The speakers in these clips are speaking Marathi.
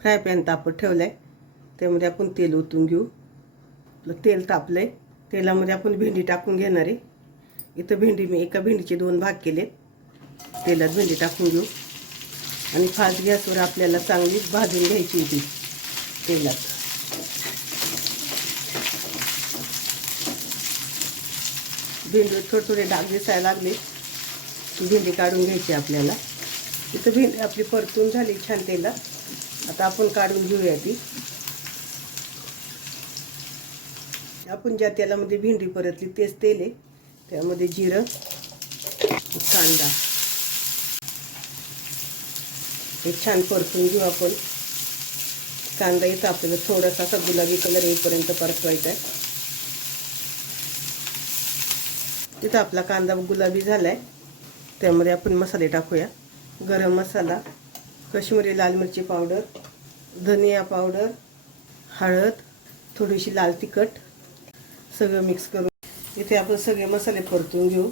फ्राय पॅन तापत ठेवला आहे, त्यामध्ये आपण तेल ओतून घेऊ. आपलं तेल तापलं आहे, तेलामध्ये आपण भेंडी टाकून घेणार आहे. इथं भेंडी मी एका भेंडीचे 2 भाग केले. तेलात भेंडी टाकून घेऊ आणि फास्ट गॅसवर आपल्याला चांगली भाजून घ्यायची होती तेलात. भेंडीवर थोडे थोडे डाग दिसायला लागले की भेंडी काढून घ्यायची आपल्याला. इथं भेंडी आपली परतून झाली छान तेलात. आता आपण काढून घेऊया ती. आपण ज्या तेलामध्ये भेंडी परतली तेच तेल आहे, त्यामध्ये जिरं, कांदा हे छान परतून घेऊ आपण. कांदा इथं आपल्याला थोडासा असा गुलाबी कलर येईपर्यंत परतवायचा आहे. इथं आपला कांदा गुलाबी झालाय, त्यामध्ये आपण मसाले टाकूया. गरम मसाला, काश्मीरी लाल मिरची पावडर, धनिया पावडर, हळद, थोडीशी लाल तिखट, सगळं मिक्स करून इथे आपण सगळे मसाले परतून घेऊ.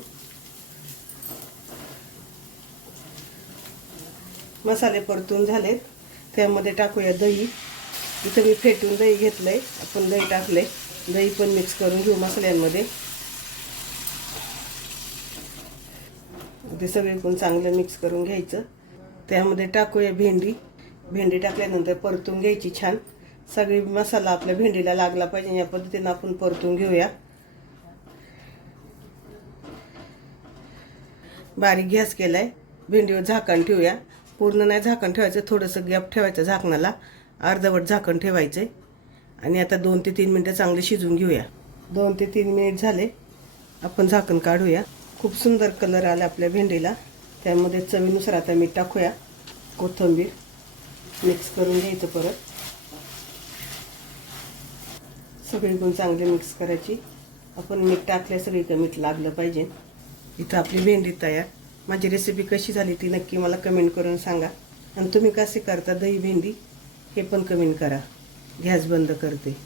मसाले परतून झालेत, त्यामध्ये टाकूया दही. इथं मी फेटून दही घेतलंय, आपण दही टाकलंय. दही पण मिक्स करून घेऊ मसाल्यांमध्ये. ते सगळे पण चांगलं मिक्स करून घ्यायचं. त्यामध्ये टाकूया भेंडी. भेंडी टाकल्यानंतर परतून घ्यायची छान. सगळी मसाला आपल्या भेंडीला लागला पाहिजे या पद्धतीने आपण परतून घेऊया. बारीक गॅस केलाय. भेंडीवर झाकण ठेवूया. पूर्ण नाही झाकण ठेवायचं, थोडंसं गॅप ठेवायचं झाकणाला. अर्धवट झाकण ठेवायचं आणि आता 2 ते 3 मिनिटं चांगले शिजून घेऊया. 2 ते 3 मिनिट झाले, आपण झाकण काढूया. खूप सुंदर कलर आला आपल्या भेंडीला. त्यामध्ये चवीनुसार आता मीठ टाकूया, कोथिंबीर मिक्स करून घ्यायचं. परत सगळीकडून चांगले मिक्स करायची. आपण मीठ टाकल्या सगळीकडे मीठ लागलं पाहिजे. इथं आपली भेंडी तयार. माझी रेसिपी कशी झाली ती नक्की मला कमेंट करून सांगा. आणि तुम्ही कसे करता दही भेंडी हे पण कमेंट करा. गॅस बंद करते.